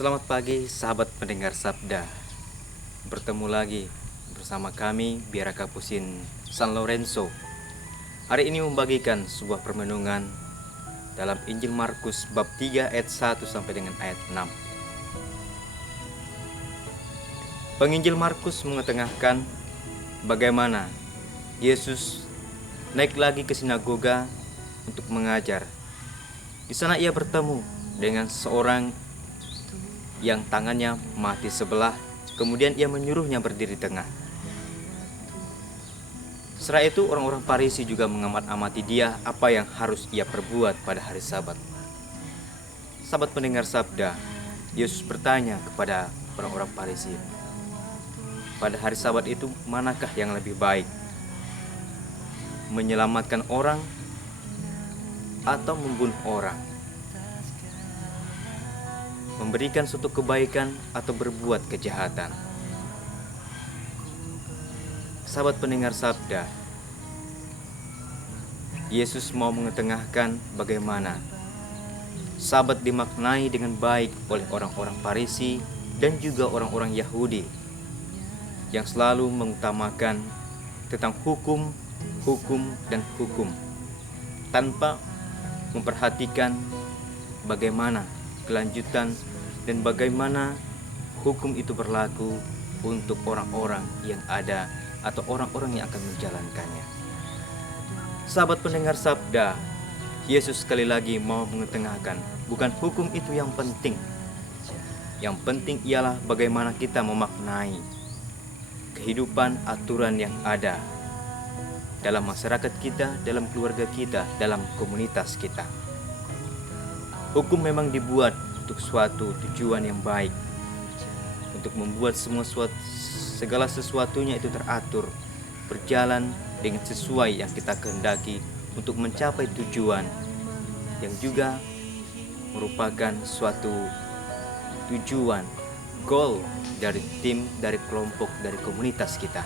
Selamat pagi sahabat pendengar Sabda. Bertemu lagi bersama kami Biara Kapusin San Lorenzo. Hari ini membagikan sebuah permenungan dalam Injil Markus bab 3 ayat 1 sampai dengan ayat 6. Penginjil Markus mengetengahkan bagaimana Yesus naik lagi ke sinagoga untuk mengajar. Di sana ia bertemu dengan seorang yang tangannya mati sebelah, kemudian ia menyuruhnya berdiri di tengah. Setelah itu orang-orang Farisi juga mengamat-amati dia apa yang harus ia perbuat pada hari Sabat. Sahabat pendengar Sabda, Yesus bertanya kepada orang-orang Farisi, pada hari Sabat itu manakah yang lebih baik? Menyelamatkan orang atau membunuh orang? Memberikan suatu kebaikan atau berbuat kejahatan? Sahabat pendengar Sabda, Yesus mau mengetengahkan bagaimana Sabat dimaknai dengan baik oleh orang-orang Farisi dan juga orang-orang Yahudi yang selalu mengutamakan tentang hukum, dan hukum tanpa memperhatikan bagaimana kelanjutan dan bagaimana hukum itu berlaku untuk orang-orang yang ada atau orang-orang yang akan menjalankannya. Sahabat pendengar Sabda, Yesus sekali lagi mau mengetengahkan, bukan hukum itu yang penting. Yang penting ialah bagaimana kita memaknai kehidupan aturan yang ada dalam masyarakat kita, dalam keluarga kita, dalam komunitas kita. Hukum memang dibuat untuk suatu tujuan yang baik, untuk membuat segala sesuatunya itu teratur, berjalan dengan sesuai yang kita kehendaki untuk mencapai tujuan yang juga merupakan suatu tujuan, goal dari tim, dari kelompok, dari komunitas kita.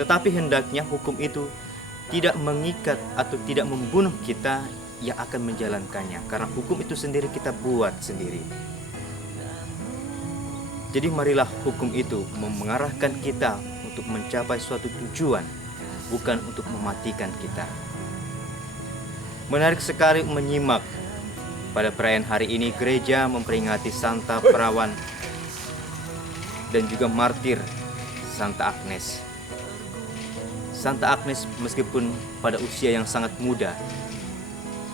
Tetapi hendaknya hukum itu tidak mengikat atau tidak membunuh kita yang akan menjalankannya, karena hukum itu sendiri kita buat sendiri. Jadi marilah hukum itu mengarahkan kita untuk mencapai suatu tujuan, bukan untuk mematikan kita. Menarik sekali menyimak pada perayaan hari ini gereja memperingati Santa Perawan dan juga martir Santa Agnes. Santa Agnes meskipun pada usia yang sangat muda,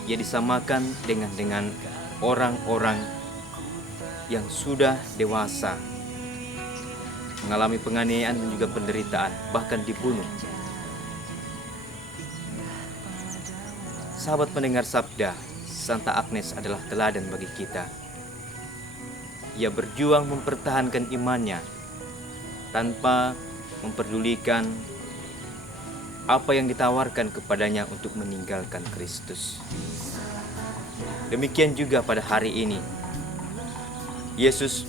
ia disamakan dengan orang-orang yang sudah dewasa, mengalami penganiayaan dan juga penderitaan, bahkan dibunuh. Sahabat pendengar Sabda, Santa Agnes adalah teladan bagi kita. Ia berjuang mempertahankan imannya tanpa memperdulikan apa yang ditawarkan kepadanya untuk meninggalkan Kristus. Demikian juga pada hari ini, Yesus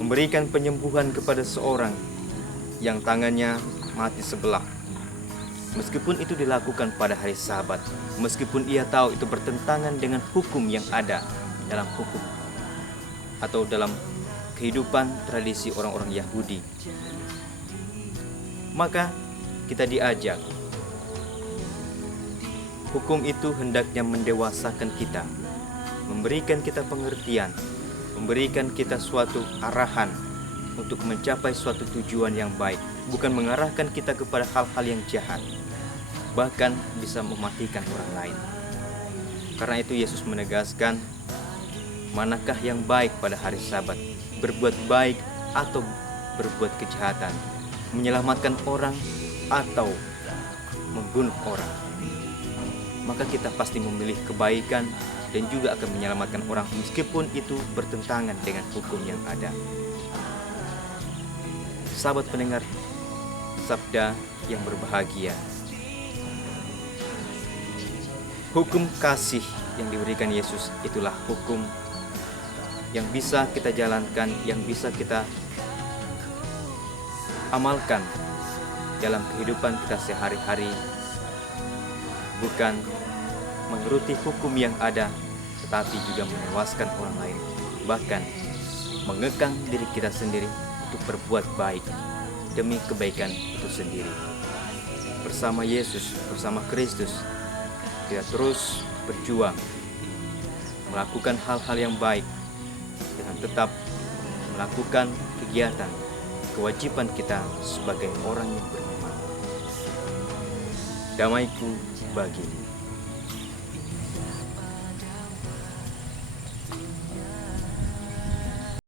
memberikan penyembuhan kepada seorang yang tangannya mati sebelah. Meskipun itu dilakukan pada hari Sabat, meskipun ia tahu itu bertentangan dengan hukum yang ada dalam hukum atau dalam kehidupan tradisi orang-orang Yahudi, maka kita diajak. Hukum itu hendaknya mendewasakan kita, memberikan kita pengertian, memberikan kita suatu arahan untuk mencapai suatu tujuan yang baik, bukan mengarahkan kita kepada hal-hal yang jahat, bahkan bisa mematikan orang lain. Karena itu Yesus menegaskan, manakah yang baik pada hari Sabat, berbuat baik atau berbuat kejahatan, menyelamatkan orang atau membunuh orang. Maka kita pasti memilih kebaikan dan juga akan menyelamatkan orang meskipun itu bertentangan dengan hukum yang ada. Sahabat pendengar Sabda yang berbahagia, hukum kasih yang diberikan Yesus itulah hukum yang bisa kita jalankan, yang bisa kita amalkan dalam kehidupan kita sehari-hari, bukan menuruti hukum yang ada, tetapi juga menewaskan orang lain, bahkan mengekang diri kita sendiri untuk berbuat baik demi kebaikan itu sendiri. Bersama Yesus, bersama Kristus, kita terus berjuang melakukan hal-hal yang baik dengan tetap melakukan kegiatan kewajiban kita sebagai orang yang beriman. Damaiku bagimu.